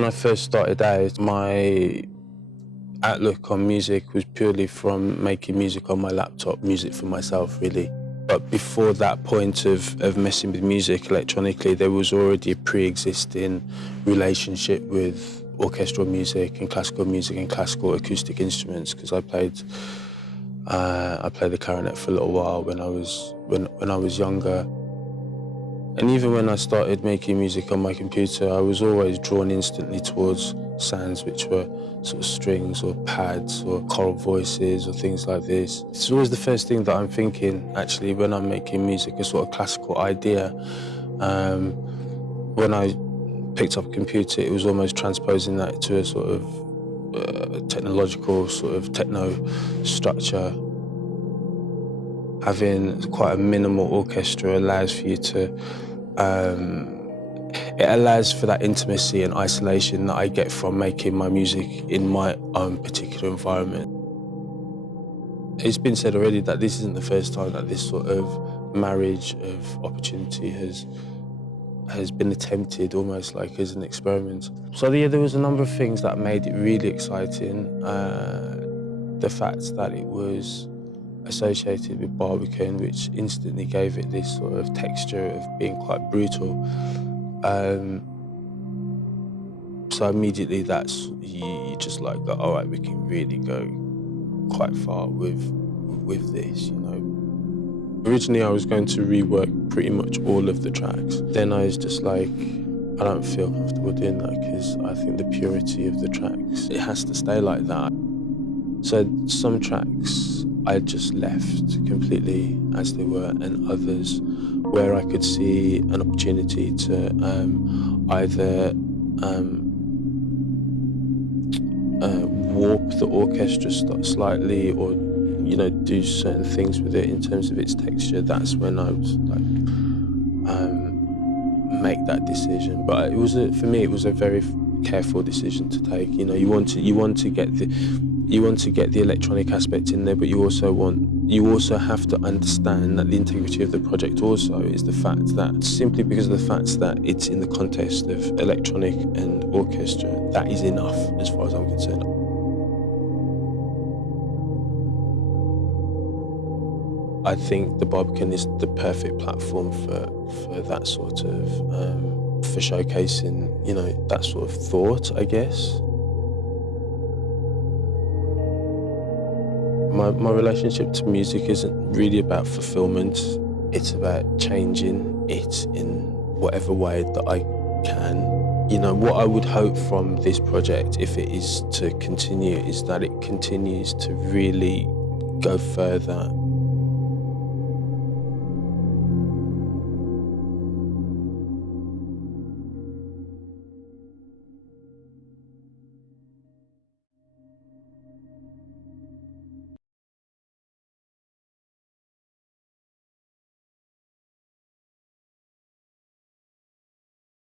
When I first started out, my outlook on music was purely from making music on my laptop, music for myself really. But before that point of messing with music electronically, there was already a pre-existing relationship with orchestral music and classical acoustic instruments, because I played the clarinet for a little while when I was younger. And even when I started making music on my computer, I was always drawn instantly towards sounds which were sort of strings or pads or choral voices or things like this. It's always the first thing that I'm thinking, actually, when I'm making music, a sort of classical idea. When I picked up a computer, it was almost transposing that to a sort of technological sort of techno structure. Having quite a minimal orchestra allows for you to, it allows for that intimacy and isolation that I get from making my music in my own particular environment. It's been said already that this isn't the first time that this sort of marriage of opportunity has been attempted, almost like as an experiment. So yeah, there was a number of things that made it really exciting. The fact that it was associated with Barbican, which instantly gave it this sort of texture of being quite brutal. So immediately that's, you just like go, all right, we can really go quite far with this, you know. Originally I was going to rework pretty much all of the tracks. Then I was just like, I don't feel comfortable doing that, because I think the purity of the tracks, it has to stay like that. So some tracks I just left completely as they were, and others where I could see an opportunity to either warp the orchestra slightly, or you know, do certain things with it in terms of its texture. That's when I was like make that decision. But it was for me it was a very careful decision to take. You know, you want to get the electronic aspect in there, but you also have to understand that the integrity of the project also is the fact that, simply because of the fact that it's in the context of electronic and orchestra, that is enough as far as I'm concerned. I think the Barbican is the perfect platform for that sort of, for showcasing, you know, that sort of thought, I guess. My relationship to music isn't really about fulfillment. It's about changing it in whatever way that I can. You know, what I would hope from this project, if it is to continue, is that it continues to really go further